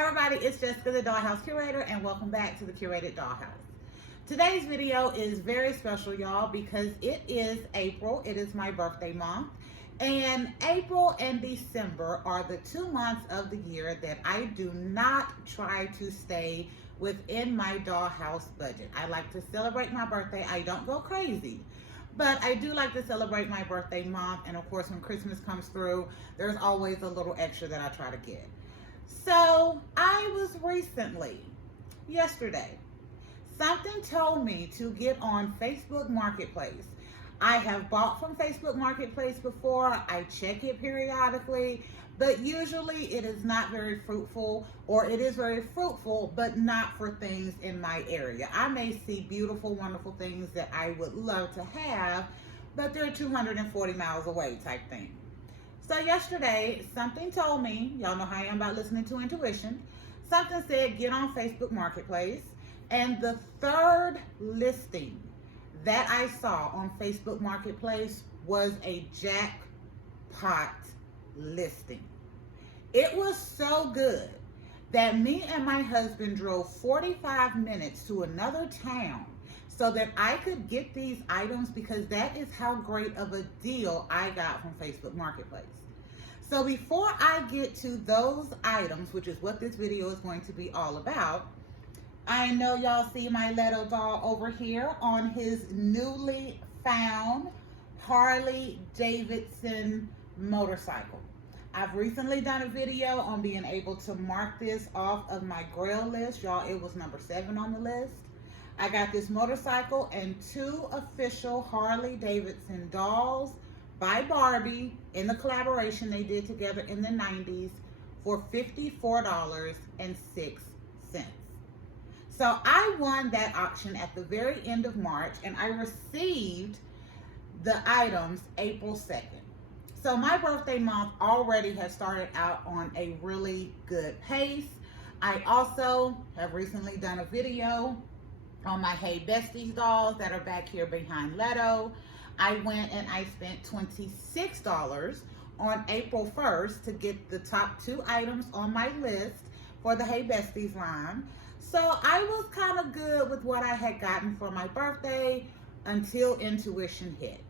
Hi everybody, it's Jessica, the Dollhouse Curator, and welcome back to the Curated Dollhouse. Today's video is very special, y'all, because it is April. It is my birthday month, and April and December are the 2 months of the year that I do not try to stay within my Dollhouse budget. I like to celebrate my birthday. I don't go crazy, but I do like to celebrate my birthday month, and of course when Christmas comes through, there's always a little extra that I try to get. So I was yesterday, something told me to get on Facebook Marketplace. I have bought from Facebook Marketplace before. I check it periodically, but usually it is not very fruitful, or it is very fruitful, but not for things in my area. I may see beautiful, wonderful things that I would love to have, but they're 240 miles away type thing. So yesterday, something told me, y'all know how I am about listening to intuition, something said get on Facebook Marketplace, and the third listing that I saw on Facebook Marketplace was a jackpot listing. It was so good that me and my husband drove 45 minutes to another town so that I could get these items, because that is how great of a deal I got from Facebook Marketplace. So before I get to those items, which is what this video is going to be all about, I know y'all see my little doll over here on his newly found Harley Davidson motorcycle. I've recently done a video on being able to mark this off of my grail list. Y'all, it was number 7 on the list. I got this motorcycle and 2 official Harley Davidson dolls by Barbie in the collaboration they did together in the 90s for $54.06. So I won that auction at the very end of March, and I received the items April 2nd. So my birthday month already has started out on a really good pace. I also have recently done a video on my Hey Besties dolls that are back here behind Leto. I went and I spent $26 on April 1st to get the top 2 items on my list for the Hey Besties line. So I was kind of good with what I had gotten for my birthday until intuition hit.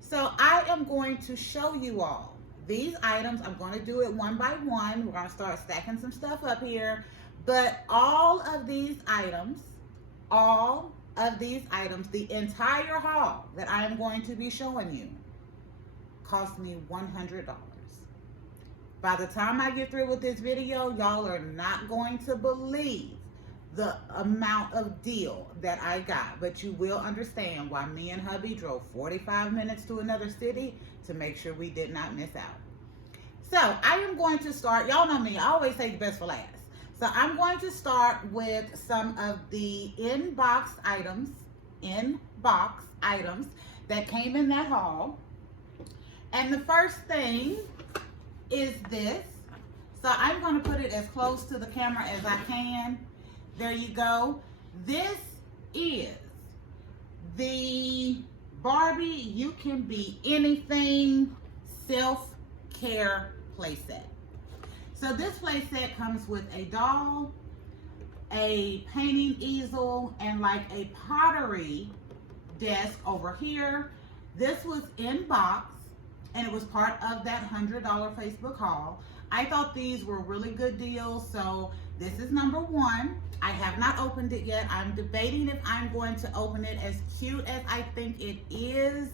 So I am going to show you all these items. I'm going to do it one by one. We're going to start stacking some stuff up here. But all of these items, the entire haul that I am going to be showing you, cost me $100. By the time I get through with this video, y'all are not going to believe the amount of deal that I got, but you will understand why me and hubby drove 45 minutes to another city to make sure we did not miss out. So I am going to start, y'all know me, I always say the best for last. So I'm going to start with some of the in-box items that came in that haul. And the first thing is this. So I'm going to put it as close to the camera as I can. There you go. This is the Barbie You Can Be Anything self-care playset. So this playset comes with a doll, a painting easel, and like a pottery desk over here. This was in box, and it was part of that $100 Facebook haul. I thought these were really good deals, so this is number 1. I have not opened it yet. I'm debating if I'm going to open it. As cute as I think it is,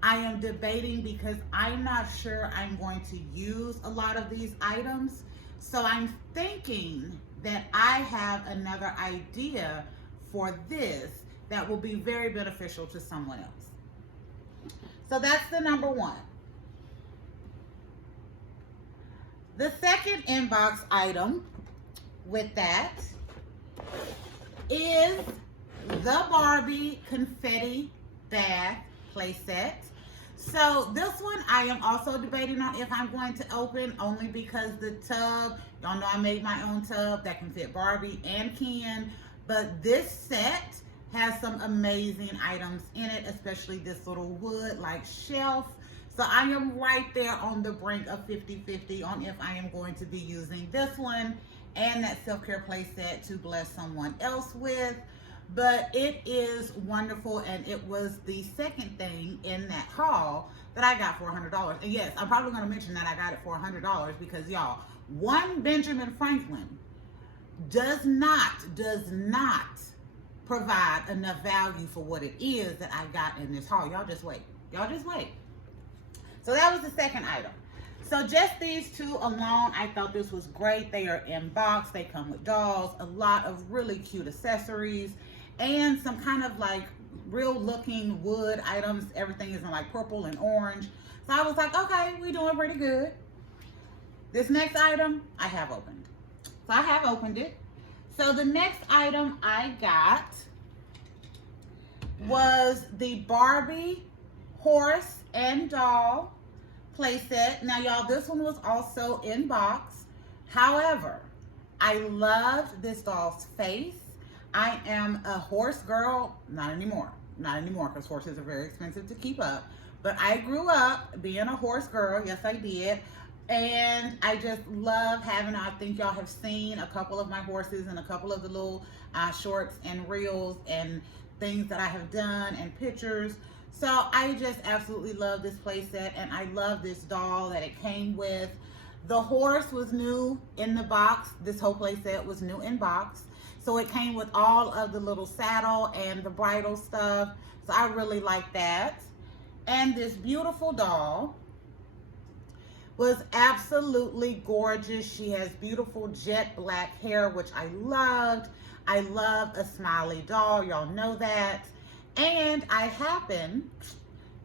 I am debating because I'm not sure I'm going to use a lot of these items. So I'm thinking that I have another idea for this that will be very beneficial to someone else. So that's the number 1. The second inbox item with that is the Barbie Confetti Bath playset. So this one I am also debating on if I'm going to open, only because the tub, y'all know I made my own tub that can fit Barbie and Ken, but this set has some amazing items in it, especially this little wood like shelf. So I am right there on the brink of 50-50 on if I am going to be using this one and that self-care playset to bless someone else with. But it is wonderful, and it was the second thing in that haul that I got for $100. And yes, I'm probably going to mention that I got it for $100 because y'all, one Benjamin Franklin does not provide enough value for what it is that I got in this haul. Y'all just wait. Y'all just wait. So that was the second item. So just these two alone, I thought this was great. They are in box. They come with dolls, a lot of really cute accessories, and some kind of like real looking wood items. Everything is in like purple and orange. So I was like, okay, we're doing pretty good. This next item I have opened. So I have opened it. So the next item I got was the Barbie horse and doll playset. Now y'all, this one was also in box. However, I loved this doll's face. I am a horse girl, not anymore because horses are very expensive to keep up. But I grew up being a horse girl, yes I did. And I just love having, I think y'all have seen a couple of my horses and a couple of the little shorts and reels and things that I have done and pictures. So I just absolutely love this playset, and I love this doll that it came with. The horse was new in the box. This whole playset was new in box. So it came with all of the little saddle and the bridle stuff. So I really like that. And this beautiful doll was absolutely gorgeous. She has beautiful jet black hair, which I loved. I love a smiley doll, y'all know that. And I happen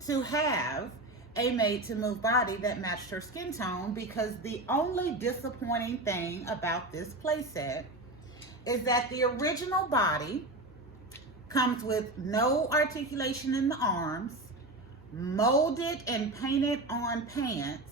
to have a made to move body that matched her skin tone, because the only disappointing thing about this playset is that the original body comes with no articulation in the arms, molded and painted on pants,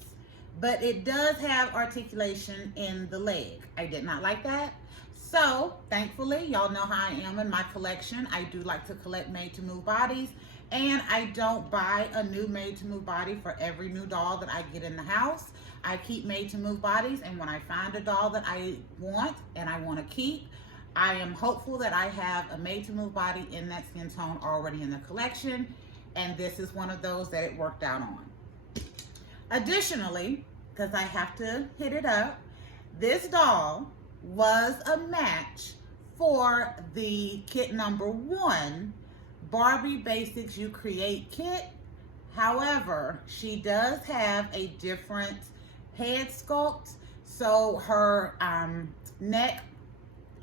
but it does have articulation in the leg. I did not like that. So thankfully, y'all know how I am in my collection. I do like to collect made to move bodies, and I don't buy a new made to move body for every new doll that I get in the house. I keep made to move bodies, and when I find a doll that I want and I want to keep, I am hopeful that I have a made to move body in that skin tone already in the collection, and this is one of those that it worked out on. Additionally, because I have to hit it up, this doll was a match for the kit number 1 Barbie Basics You Create kit. However, she does have a different head sculpt, so her neck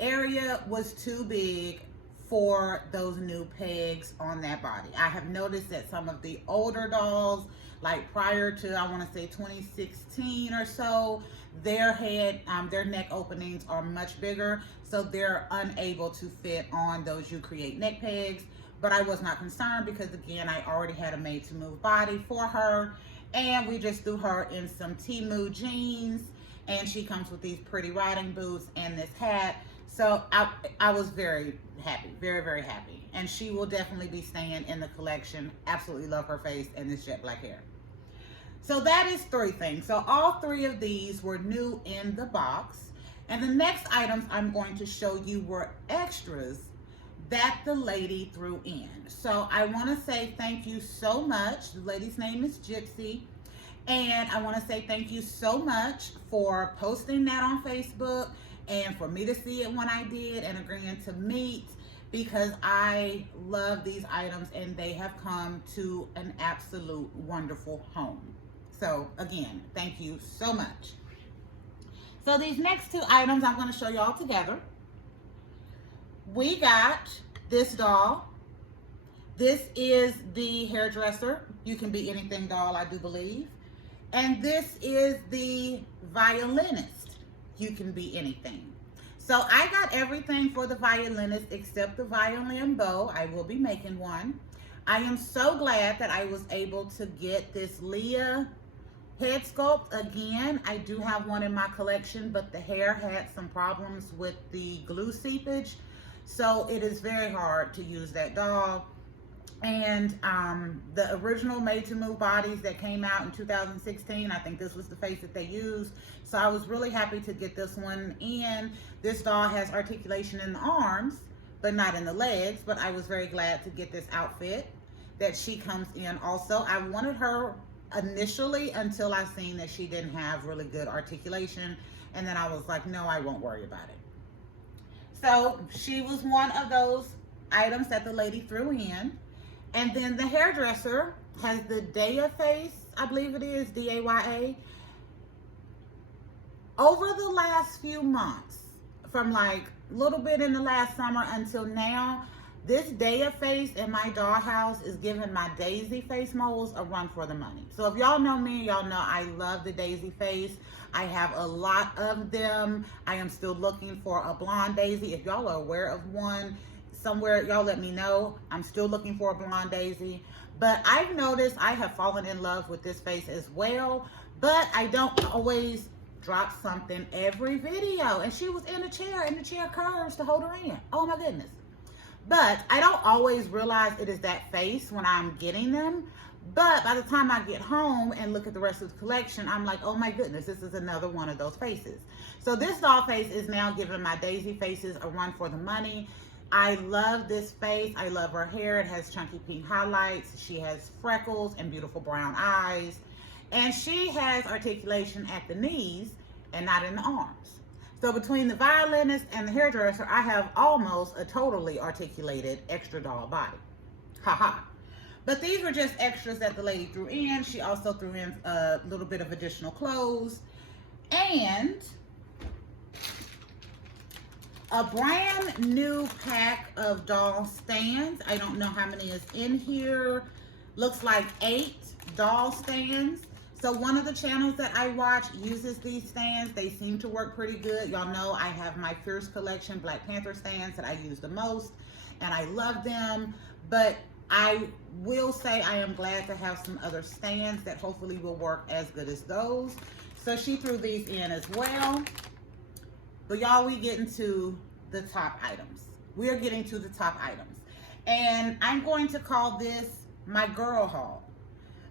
area was too big for those new pegs on that body. I have noticed that some of the older dolls, like prior to, I want to say 2016 or so, their head, their neck openings are much bigger, so they're unable to fit on those You Create neck pegs. But I was not concerned because, again, I already had a made to move body for her, and we just threw her in some Temu jeans, and she comes with these pretty riding boots and this hat. So I was very happy, very, very happy. And she will definitely be staying in the collection. Absolutely love her face and this jet black hair. So that is 3 things. So all 3 of these were new in the box. And the next items I'm going to show you were extras that the lady threw in. So I want to say thank you so much. The lady's name is Gypsy. And I want to say thank you so much for posting that on Facebook and for me to see it when I did and agreeing to meet, because I love these items and they have come to an absolute wonderful home. So again, thank you so much. So these next 2 items I'm going to show y'all together. We got this doll. This is the hairdresser. You can be anything doll, I do believe. And this is the violinist. You can be anything. So I got everything for the violinist except the violin bow. I will be making one. I am so glad that I was able to get this Leah head sculpt. Again, I do have one in my collection, but the hair had some problems with the glue seepage. So it is very hard to use that doll. And the original Made to Move bodies that came out in 2016, I think this was the face that they used. So I was really happy to get this one in. This doll has articulation in the arms, but not in the legs. But I was very glad to get this outfit that she comes in also. I wanted her initially until I seen that she didn't have really good articulation. And then I was like, no, I won't worry about it. So she was one of those items that the lady threw in. And then the hairdresser has the Daya face, I believe it is, D-A-Y-A. Over the last few months, from like a little bit in the last summer until now, this Daya face in my dollhouse is giving my Daisy face molds a run for the money. So if y'all know me, y'all know I love the Daisy face. I have a lot of them. I am still looking for a blonde Daisy. If y'all are aware of one somewhere, y'all let me know. I'm still looking for a blonde Daisy. But I've noticed I have fallen in love with this face as well. But I don't always drop something every video. And she was in a chair, and the chair curves to hold her in. Oh my goodness. But I don't always realize it is that face when I'm getting them. But by the time I get home and look at the rest of the collection, I'm like, oh my goodness, this is another one of those faces. So this doll face is now giving my Daisy faces a run for the money. I love this face. I love her hair. It has chunky pink highlights. She has freckles and beautiful brown eyes. And she has articulation at the knees and not in the arms. So between the violinist and the hairdresser, I have almost a totally articulated extra doll body. Haha. But these were just extras that the lady threw in. She also threw in a little bit of additional clothes and a brand new pack of doll stands. I don't know how many is in here. Looks like 8 doll stands. So one of the channels that I watch uses these stands. They seem to work pretty good. Y'all know I have my Fierce collection Black Panther stands that I use the most, and I love them. But I will say I am glad to have some other stands that hopefully will work as good as those. So she threw these in as well. But y'all, we get into the top items. We are getting to the top items. And I'm going to call this my girl haul,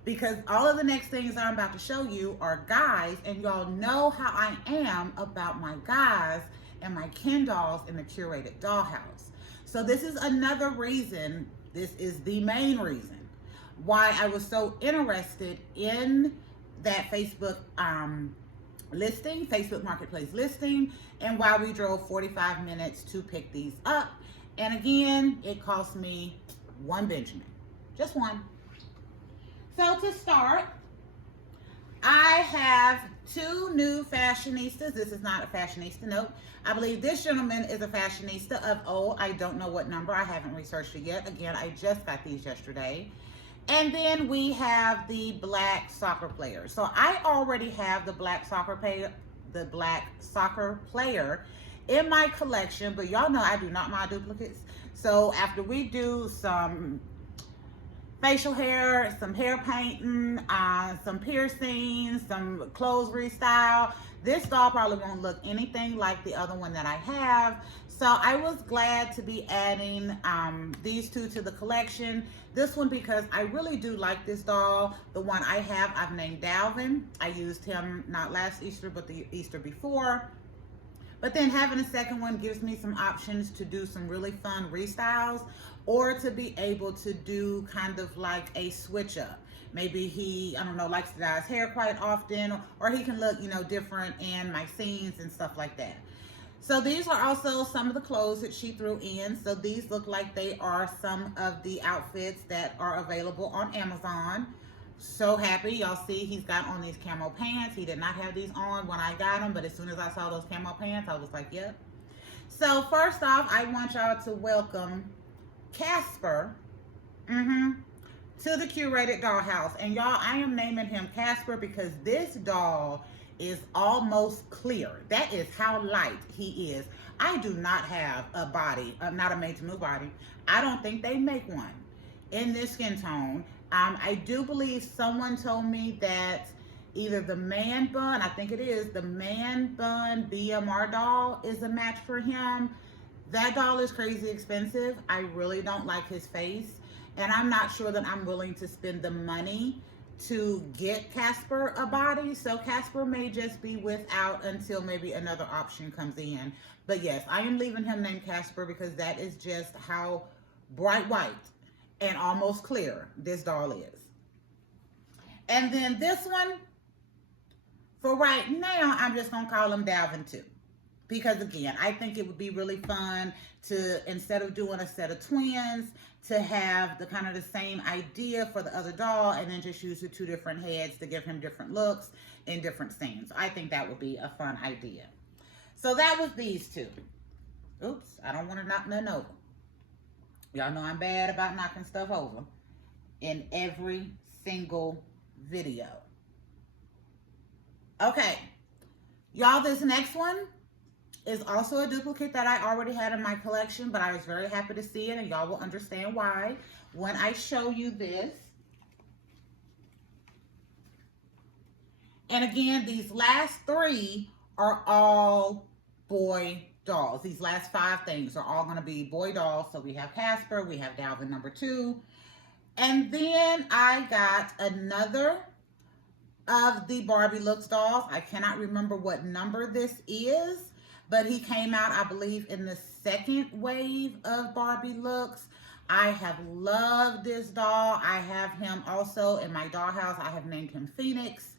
because all of the next things I'm about to show you are guys, and y'all know how I am about my guys and my Ken dolls in the curated dollhouse. So this is another reason, this is the main reason why I was so interested in that Facebook listing, Facebook Marketplace listing, and why we drove 45 minutes to pick these up. And again, it cost me one Benjamin, just one. So to start, I have 2 new fashionistas. This is not a fashionista note. I believe this gentleman is a fashionista of old. I don't know what number. I haven't researched it yet. Again, I just got these yesterday. And then we have the black soccer player. So I already have the black soccer player in my collection, but y'all know I do not mind duplicates. So after we do some facial hair, some hair painting, some piercings, some clothes restyle, this doll probably won't look anything like the other one that I have. So I was glad to be adding these 2 to the collection. This one because I really do like this doll. The one I have, I've named Dalvin. I used him not last Easter, but the Easter before. But then having a second one gives me some options to do some really fun restyles, or to be able to do kind of like a switch up. Maybe he, I don't know, likes to dye his hair quite often, or he can look, you know, different in my scenes and stuff like that. So these are also some of the clothes that she threw in. So these look like they are some of the outfits that are available on Amazon. So happy. Y'all see he's got on these camo pants. He did not have these on when I got them, but as soon as I saw those camo pants, I was like, yep. So first off, I want y'all to welcome Casper to the curated dollhouse. And y'all, I am naming him Casper because this doll is almost clear. That is how light he is. I do not have a body, not a made to move body. I don't think they make one in this skin tone. I do believe someone told me that either the man bun, I think it is, the man bun BMR doll is a match for him. That doll is crazy expensive. I really don't like his face. And I'm not sure that I'm willing to spend the money to get Casper a body. So Casper may just be without until maybe another option comes in. But yes, I am leaving him named Casper because that is just how bright white and almost clear this doll is. And then this one, for right now, I'm just going to call him Dalvin 2. Because again, I think it would be really fun to, instead of doing a set of twins, to have the kind of the same idea for the other doll and then just use the 2 different heads to give him different looks in different scenes. I think that would be a fun idea. So that was these 2. Oops, I don't want to knock nothing over. Y'all know I'm bad about knocking stuff over in every single video. Okay, y'all, this next one is also a duplicate that I already had in my collection, but I was very happy to see it, and y'all will understand why when I show you this. And again, these last 3 are all boy dolls. These last 5 things are all going to be boy dolls. So we have Casper, we have Dalvin number 2, and then I got another of the Barbie Looks dolls. I cannot remember what number this is, but he came out, I believe, in the 2nd wave of Barbie Looks. I have loved this doll. I have him also in my dollhouse. I have named him Phoenix,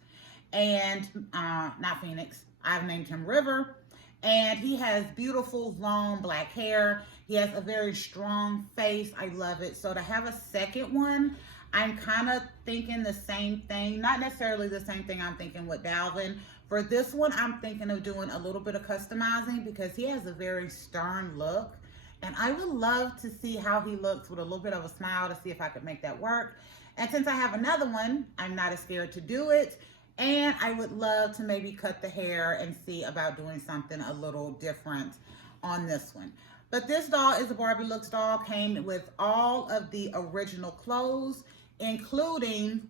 and not Phoenix, I've named him River. And he has beautiful long black hair. He has a very strong face. I love it. So to have a 2nd one, I'm kind of thinking the same thing. Not necessarily the same thing I'm thinking with Dalvin. For this one, I'm thinking of doing a little bit of customizing because he has a very stern look. And I would love to see how he looks with a little bit of a smile to see if I could make that work. And since I have another one, I'm not as scared to do it. And I would love to maybe cut the hair and see about doing something a little different on this one. But this doll is a Barbie Looks doll. Came with all of the original clothes, including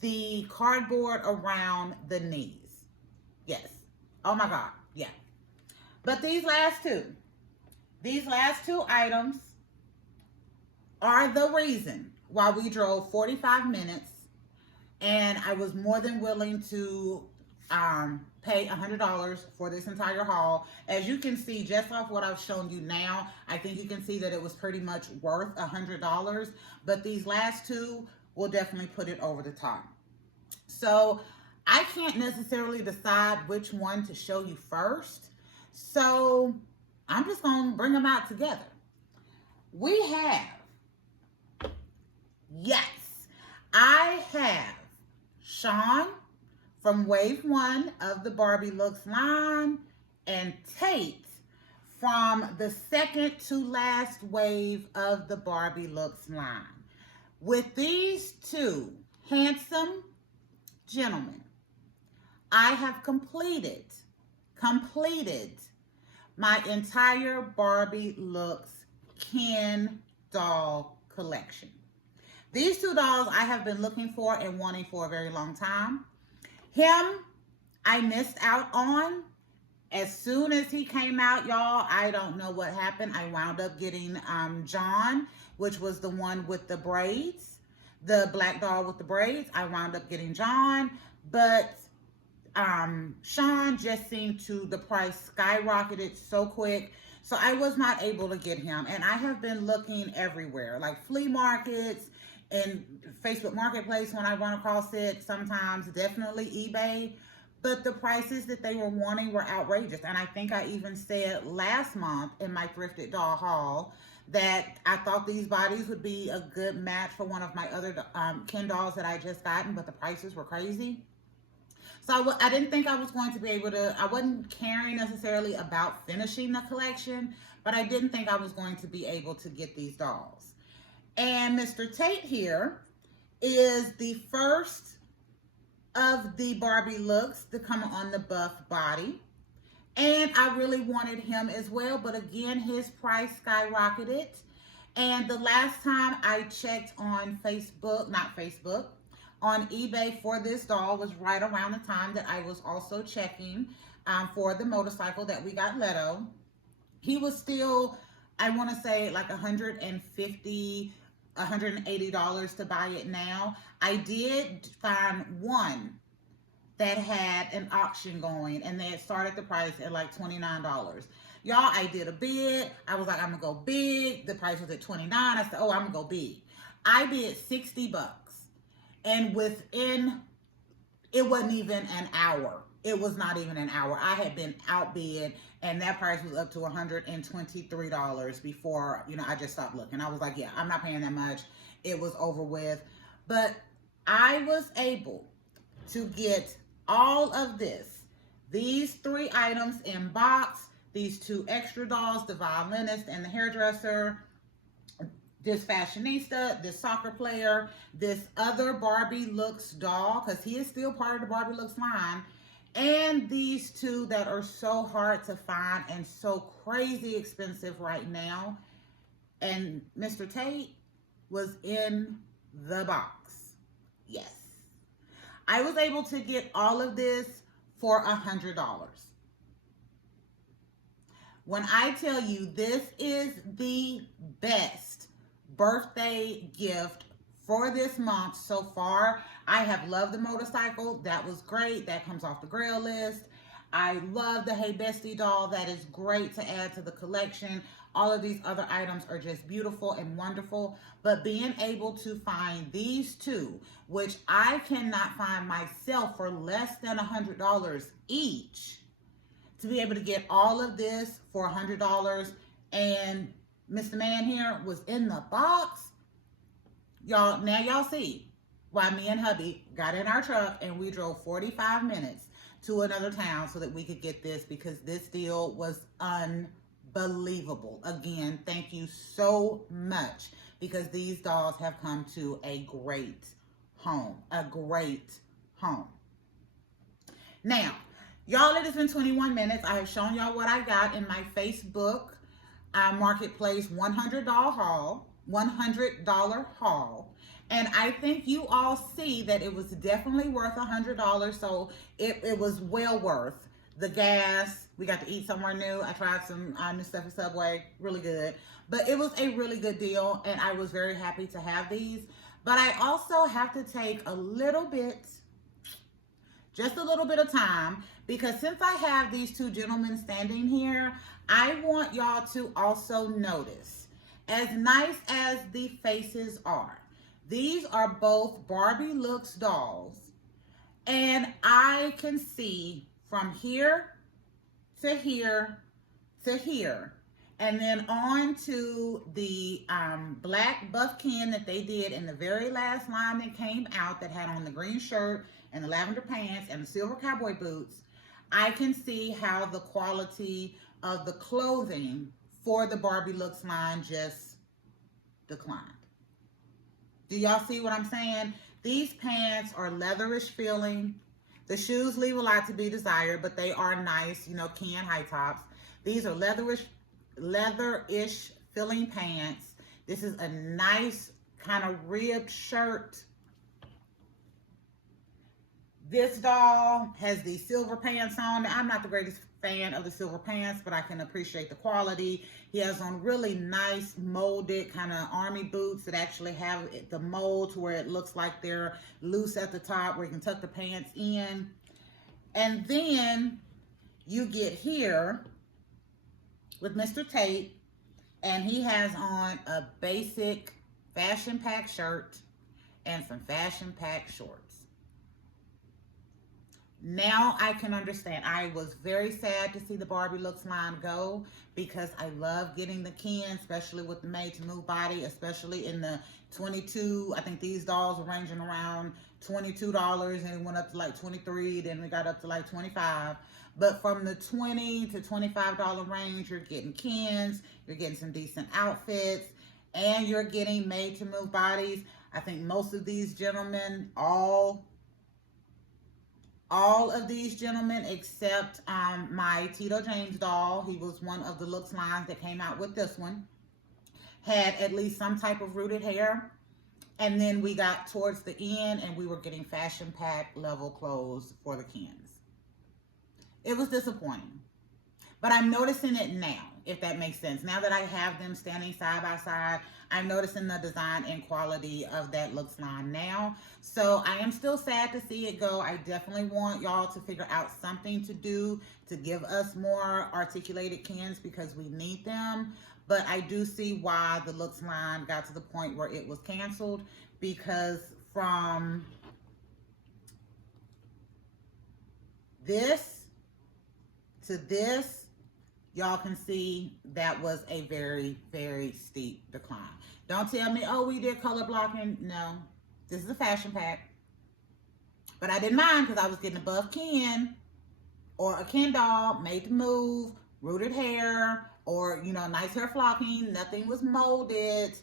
the cardboard around the knees. Yes. Oh my God. Yeah. But these last two items are the reason why we drove 45 minutes, and I was more than willing to pay $100 for this entire haul. As you can see, just off what I've shown you now, I think you can see that it was pretty much worth $100, but these last 2 will definitely put it over the top. So I can't necessarily decide which one to show you first, so I'm just going to bring them out together. We have, yes, I have Sean from wave 1 of the Barbie Looks line and Tate from the 2nd to last wave of the Barbie Looks line. With these 2 handsome gentlemen, I have completed my entire Barbie Looks Ken doll collection. These 2 dolls I have been looking for and wanting for a very long time. Him, I missed out on. As soon as he came out, y'all, I don't know what happened. I wound up getting John, which was the one with the braids, the black doll with the braids. I wound up getting John, but Sean just seemed to, the price skyrocketed so quick. So I was not able to get him. And I have been looking everywhere, like flea markets and Facebook Marketplace when I run across it, sometimes definitely eBay. But the prices that they were wanting were outrageous. And I think I even said last month in my thrifted doll haul that I thought these bodies would be a good match for one of my other Ken dolls that I just gotten, but the prices were crazy. So I didn't think I was going to be able to, I wasn't caring necessarily about finishing the collection, but I didn't think I was going to be able to get these dolls. And Mr. Tate here is the first of the Barbie Looks to come on the buff body. And I really wanted him as well, but again, his price skyrocketed. And the last time I checked on on eBay for this doll was right around the time that I was also checking for the motorcycle that we got Leto. He was still, I want to say like $150 $180 to buy it now. I did find one that had an auction going, and they had started the price at like $29. Y'all, I did a bid. I was like, I'm gonna go big. The price was at $29. I said, oh, I'm gonna go big. I bid $60. And within, it wasn't even an hour. It was not even an hour. I had been outbid, and that price was up to $123 before, I just stopped looking. I was like, yeah, I'm not paying that much. It was over with. But I was able to get all of this, these 3 items in box, these 2 extra dolls, the violinist and the hairdresser, this fashionista, this soccer player, this other Barbie Looks doll, because he is still part of the Barbie Looks line, and these 2 that are so hard to find and so crazy expensive right now. And Mr. Tate was in the box. Yes. I was able to get all of this for $100. When I tell you this is the best birthday gift for this month so far, I have loved the motorcycle. That was great. That comes off the Grail list. I love the Hey Bestie doll. That is great to add to the collection. All of these other items are just beautiful and wonderful. But being able to find these 2, which I cannot find myself for less than $100 each, to be able to get all of this for $100, and Mr. Man here was in the box. Y'all, now y'all see why me and hubby got in our truck and we drove 45 minutes to another town so that we could get this, because this deal was unbelievable. Again, thank you so much, because these dolls have come to a great home, Now, y'all, it has been 21 minutes. I have shown y'all what I got in my Facebook Marketplace $100 haul. And I think you all see that it was definitely worth $100. So it was well worth the gas. We got to eat somewhere new. I tried some new stuff at Subway, really good. But it was a really good deal, and I was very happy to have these. But I also have to take a little bit, just a little bit of time, because since I have these 2 gentlemen standing here, I want y'all to also notice, as nice as the faces are, these are both Barbie Looks dolls, and I can see from here to here to here, and then on to the black buffkin that they did in the very last line that came out, that had on the green shirt and the lavender pants and the silver cowboy boots. I can see how the quality of the clothing for the Barbie Looks line just declined. Do y'all see what I'm saying? These pants are leatherish feeling. The shoes leave a lot to be desired, but they are nice, Ken high tops. These are leatherish feeling pants. This is a nice kind of ribbed shirt. This doll has the silver pants on. I'm not the greatest fan of the silver pants, but I can appreciate the quality. He has on really nice molded kind of army boots that actually have the mold to where it looks like they're loose at the top, where you can tuck the pants in. And then you get here with Mr. Tate, and he has on a basic fashion pack shirt and some fashion pack shorts. Now I can understand. I was very sad to see the Barbie Looks line go, because I love getting the Ken, especially with the made to move body, especially in the 22. I think these dolls were ranging around $22, and it went up to like 23, then we got up to like 25. But from the $20 to $25 range, you're getting Kens, you're getting some decent outfits, and you're getting made to move bodies. I think most of these gentlemen, all of these gentlemen except my Tito James doll, he was one of the Looks lines that came out with this one, had at least some type of rooted hair. And then we got towards the end and we were getting fashion pack level clothes for the Kens. It was disappointing, but I'm noticing it now. if that makes sense. Now that I have them standing side by side, I'm noticing the design and quality of that Looks line now. So I am still sad to see it go. I definitely want y'all to figure out something to do to give us more articulated cans because we need them. But I do see why the Looks line got to the point where it was canceled, because from this to this, y'all can see that was a very, very steep decline. Don't tell me, oh, we did color blocking. No, this is a fashion pack. But I didn't mind because I was getting a buff Ken or a Ken doll made to move, rooted hair, or, you know, nice hair flocking. Nothing was molded.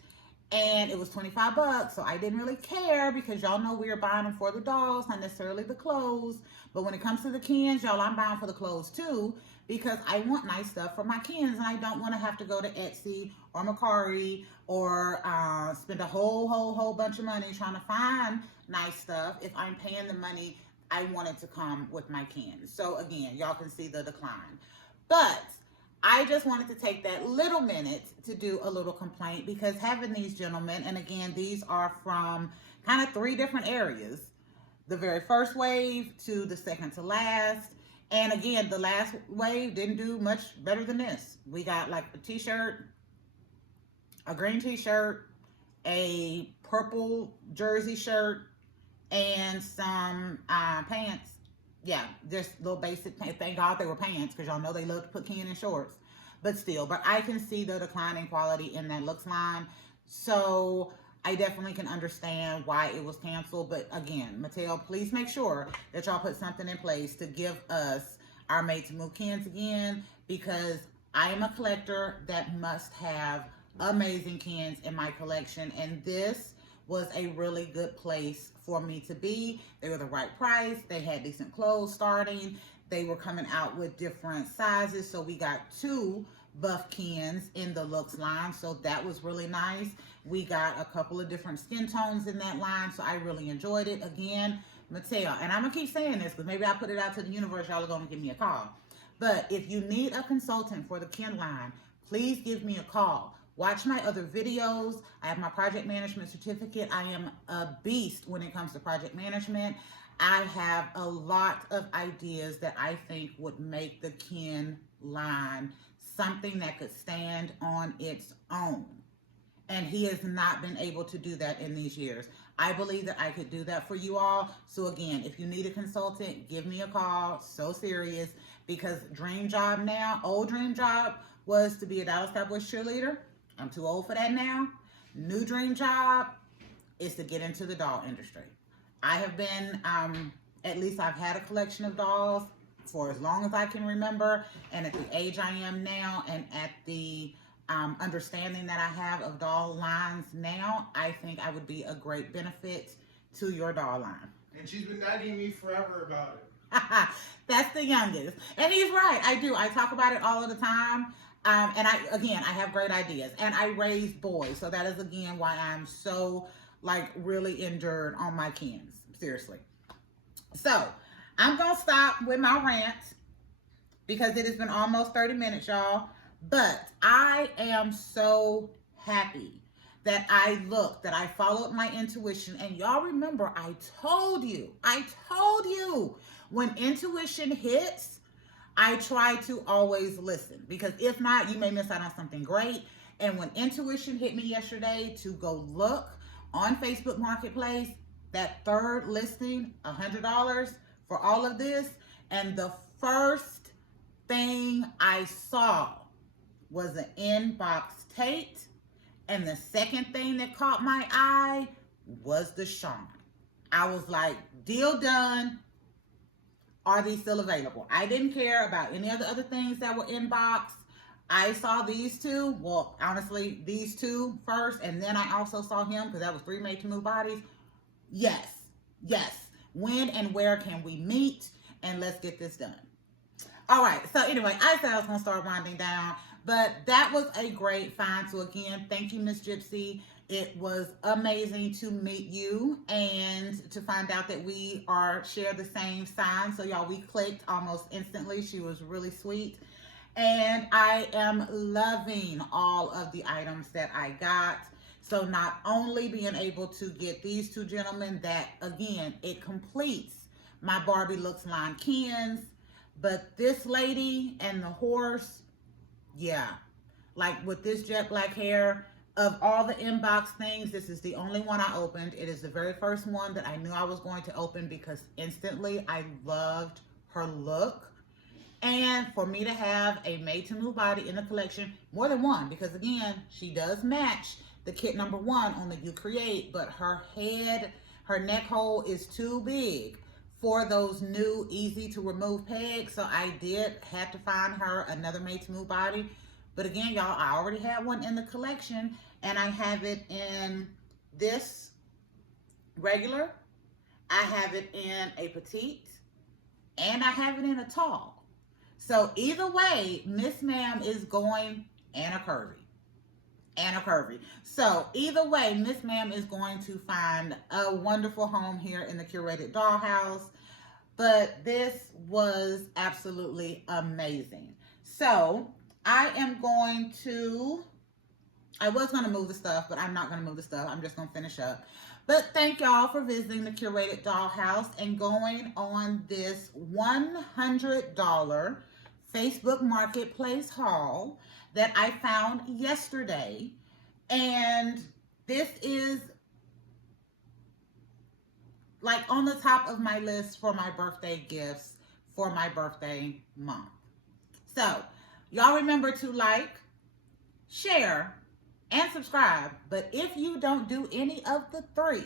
And it was 25 bucks, so I didn't really care because y'all know we were buying them for the dolls, not necessarily the clothes. But when it comes to the Kens, y'all, I'm buying for the clothes too, because I want nice stuff for my Kens, and I don't want to have to go to Etsy or Mercari or spend a whole bunch of money trying to find nice stuff if I'm paying the money I want it to come with my Kens. So again, y'all can see the decline. But I just wanted to take that little minute to do a little complaint, because having these gentlemen, and again, these are from kind of 3 different areas, the very first wave to the second to last. And again, the last wave didn't do much better than this. We got like a t-shirt, a green t-shirt, a purple jersey shirt, and some pants. Yeah, just little basic pants. Thank God they were pants, because y'all know they love to put Ken in shorts. But still, but I can see the decline in quality in that Looks line. So I definitely can understand why it was canceled. But again, Mattel, please make sure that y'all put something in place to give us our made to move Kens again, because I am a collector that must have amazing Kens in my collection. And this was a really good place for me to be. They were the right price. They had decent clothes starting. They were coming out with different sizes. So we got 2 buff Kens in the Looks line. So that was really nice. We got a couple of different skin tones in that line. So I really enjoyed it. Again, Mattel, and I'm gonna keep saying this because maybe I put it out to the universe, y'all are gonna give me a call. But if you need a consultant for the Ken line, please give me a call. Watch my other videos. I have my project management certificate. I am a beast when it comes to project management. I have a lot of ideas that I think would make the Ken line something that could stand on its own. And he has not been able to do that in these years. I believe that I could do that for you all. So again, if you need a consultant, give me a call. So serious, because dream job now, old dream job was to be a Dallas Cowboys cheerleader. I'm too old for that now. New dream job is to get into the doll industry. I have been, at least I've had a collection of dolls for as long as I can remember. And at the age I am now, and at the understanding that I have of doll lines now, I think I would be a great benefit to your doll line. And she's been nagging me forever about it. That's the youngest. And he's right. I do. I talk about it all of the time. And I have great ideas, and I raised boys. So that is again why I'm so really endured on my Kens, seriously. So I'm going to stop with my rant because it has been almost 30 minutes, y'all. But I am so happy that I followed my intuition. And y'all remember, I told you, when intuition hits, I try to always listen, because if not, you may miss out on something great. And when intuition hit me yesterday to go look on Facebook Marketplace, that 3rd listing, $100 for all of this, and the first thing I saw was an inbox Tate, and the second thing that caught my eye was the Sean. I was like, deal done. Are these still available? I didn't care about any of the other things that were inboxed. I saw these 2. Well, honestly, these 2 first, and then I also saw him, because that was 3 made to move bodies. Yes. When and where can we meet? And let's get this done. All right. So anyway, I said I was going to start winding down, but that was a great find. So again, thank you, Miss Gypsy. It was amazing to meet you and to find out that we share the same sign. So y'all, we clicked almost instantly. She was really sweet. And I am loving all of the items that I got. So not only being able to get these two gentlemen, that again, it completes my Barbie Looks line cans, but this lady and the horse, yeah, like with this jet black hair, of all the inbox things, this is the only one I opened. It is the very first one that I knew I was going to open because instantly I loved her look. And for me to have a made to move body in the collection, more than one, because again, she does match the kit number 1 on the You Create, but her head, her neck hole is too big for those new easy to remove pegs. So I had to find her another made to move body. But again, y'all, I already had one in the collection, and I have it in this regular, I have it in a petite, and I have it in a tall. So either way, Miss Ma'am is going, and a curvy. So either way, Miss Ma'am is going to find a wonderful home here in the Curated Dollhouse. But this was absolutely amazing. So I was going to move the stuff, but I'm not going to move the stuff. I'm just going to finish up. But thank y'all for visiting the Curated Dollhouse and going on this $100 Facebook Marketplace haul that I found yesterday. And this is like on the top of my list for my birthday gifts for my birthday month. So y'all remember to like, share, and subscribe. But if you don't do any of the 3,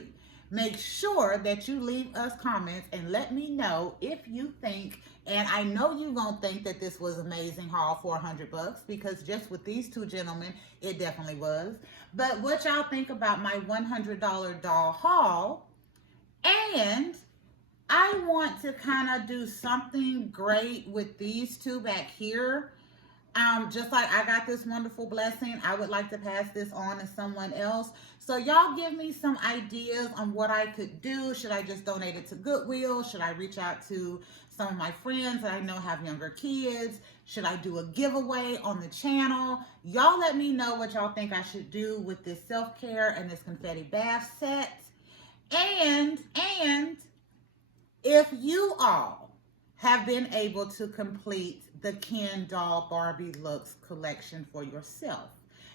make sure that you leave us comments and let me know if you think, and I know you're gonna think that this was amazing haul for $100, because just with these two gentlemen, it definitely was. But what y'all think about my $100 doll haul? And I want to kind of do something great with these two back here. Just like I got this wonderful blessing, I would like to pass this on to someone else. So y'all give me some ideas on what I could do. Should I just donate it to Goodwill? Should I reach out to some of my friends that I know have younger kids? Should I do a giveaway on the channel? Y'all let me know what y'all think I should do with this self-care and this confetti bath set. And if you all have been able to complete the Ken Doll Barbie Looks collection for yourself,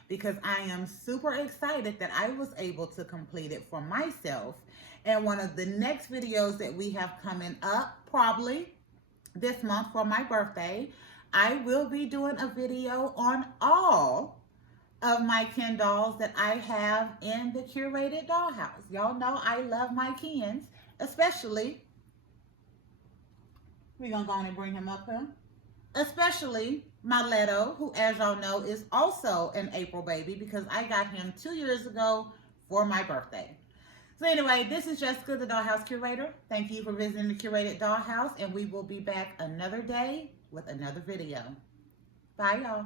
because I am super excited that I was able to complete it for myself. And one of the next videos that we have coming up, probably this month for my birthday, I will be doing a video on all of my Ken dolls that I have in the Curated Dollhouse. Y'all know I love my Kens, especially, we're gonna go on and bring him up here, especially my Leto, who, as y'all know, is also an April baby, because I got him 2 years ago for my birthday. So anyway, this is Jessica, the Dollhouse Curator. Thank you for visiting the Curated Dollhouse, and we will be back another day with another video. Bye, y'all.